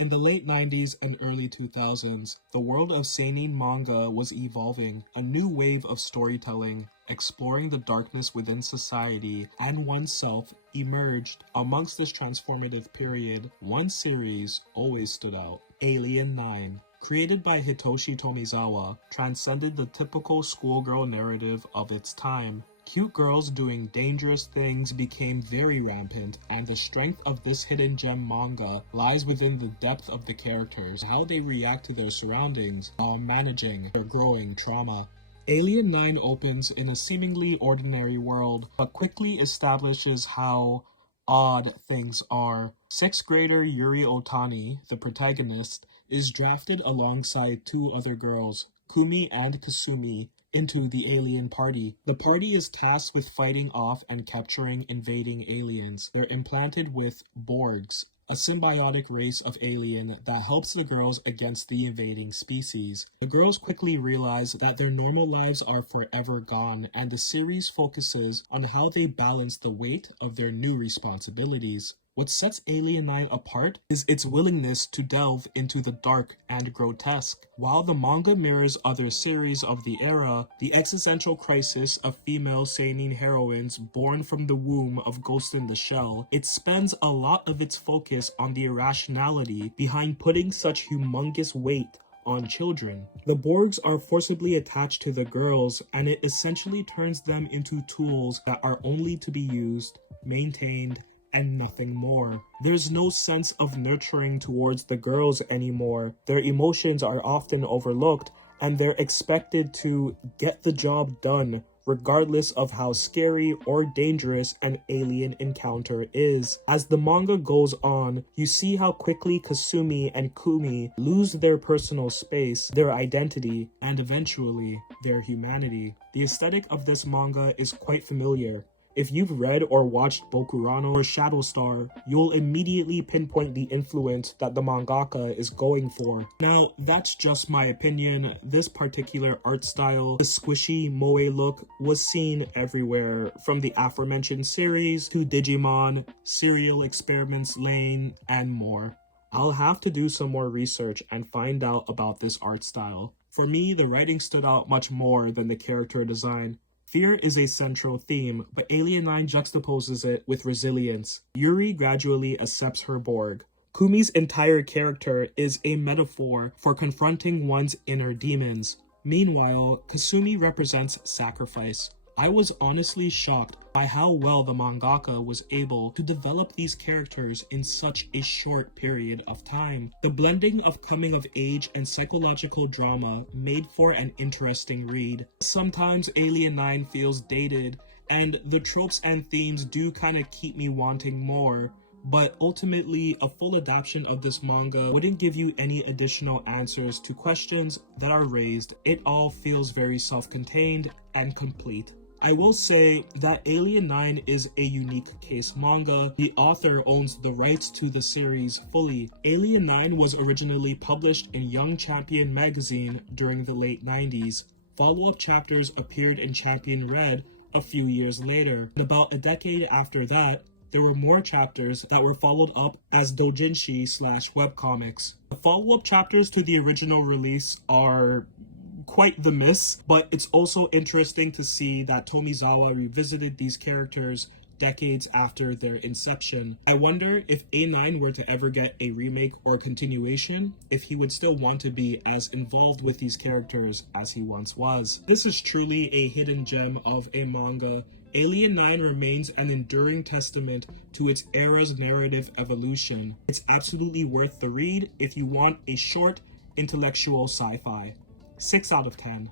In the late 90s and early 2000s, the world of seinen manga was evolving. A new wave of storytelling, exploring the darkness within society and oneself, emerged. Amongst this transformative period, one series always stood out: Alien 9. Created by Hitoshi Tomizawa, transcended the typical schoolgirl narrative of its time. Cute girls doing dangerous things became very rampant, and the strength of this hidden gem manga lies within the depth of the characters, how they react to their surroundings while managing their growing trauma. Alien 9 opens in a seemingly ordinary world, but quickly establishes how odd things are. Sixth grader Yuri Otani, the protagonist, is drafted alongside two other girls, Kumi and Kasumi, into the alien party. The party is tasked with fighting off and capturing invading aliens. They're implanted with Borgs, a symbiotic race of alien that helps the girls against the invading species. The girls quickly realize that their normal lives are forever gone, and the series focuses on how they balance the weight of their new responsibilities. What sets Alien 9 apart is its willingness to delve into the dark and grotesque. While the manga mirrors other series of the era, the existential crisis of female seinen heroines born from the womb of Ghost in the Shell, it spends a lot of its focus on the irrationality behind putting such humongous weight on children. The Borgs are forcibly attached to the girls, and it essentially turns them into tools that are only to be used, maintained, and nothing more. There's no sense of nurturing towards the girls anymore. Their emotions are often overlooked, and they're expected to get the job done regardless of how scary or dangerous an alien encounter is. As the manga goes on, you see how quickly Kasumi and Kumi lose their personal space, their identity, and eventually their humanity. The aesthetic of this manga is quite familiar. If you've read or watched Bokurano or Shadowstar, you'll immediately pinpoint the influence that the mangaka is going for. Now, that's just my opinion. This particular art style, the squishy moe look, was seen everywhere, from the aforementioned series to Digimon, Serial Experiments Lane, and more. I'll have to do some more research and find out about this art style. For me, the writing stood out much more than the character design. Fear is a central theme, but Alien 9 juxtaposes it with resilience. Yuri gradually accepts her Borg. Kumi's entire character is a metaphor for confronting one's inner demons. Meanwhile, Kasumi represents sacrifice. I was honestly shocked by how well the mangaka was able to develop these characters in such a short period of time. The blending of coming of age and psychological drama made for an interesting read. Sometimes Alien 9 feels dated, and the tropes and themes do kind of keep me wanting more, but ultimately a full adaptation of this manga wouldn't give you any additional answers to questions that are raised. It all feels very self-contained and complete. I will say that Alien 9 is a unique case manga. The author owns the rights to the series fully. Alien 9 was originally published in Young Champion magazine during the late 90s. Follow-up chapters appeared in Champion Red a few years later. And about a decade after that, there were more chapters that were followed up as doujinshi/webcomics. The follow-up chapters to the original release are quite the miss, but it's also interesting to see that Tomizawa revisited these characters decades after their inception. I wonder if A9 were to ever get a remake or continuation, if he would still want to be as involved with these characters as he once was. This is truly a hidden gem of a manga. Alien 9 remains an enduring testament to its era's narrative evolution. It's absolutely worth the read if you want a short, intellectual sci-fi. 6 out of 10.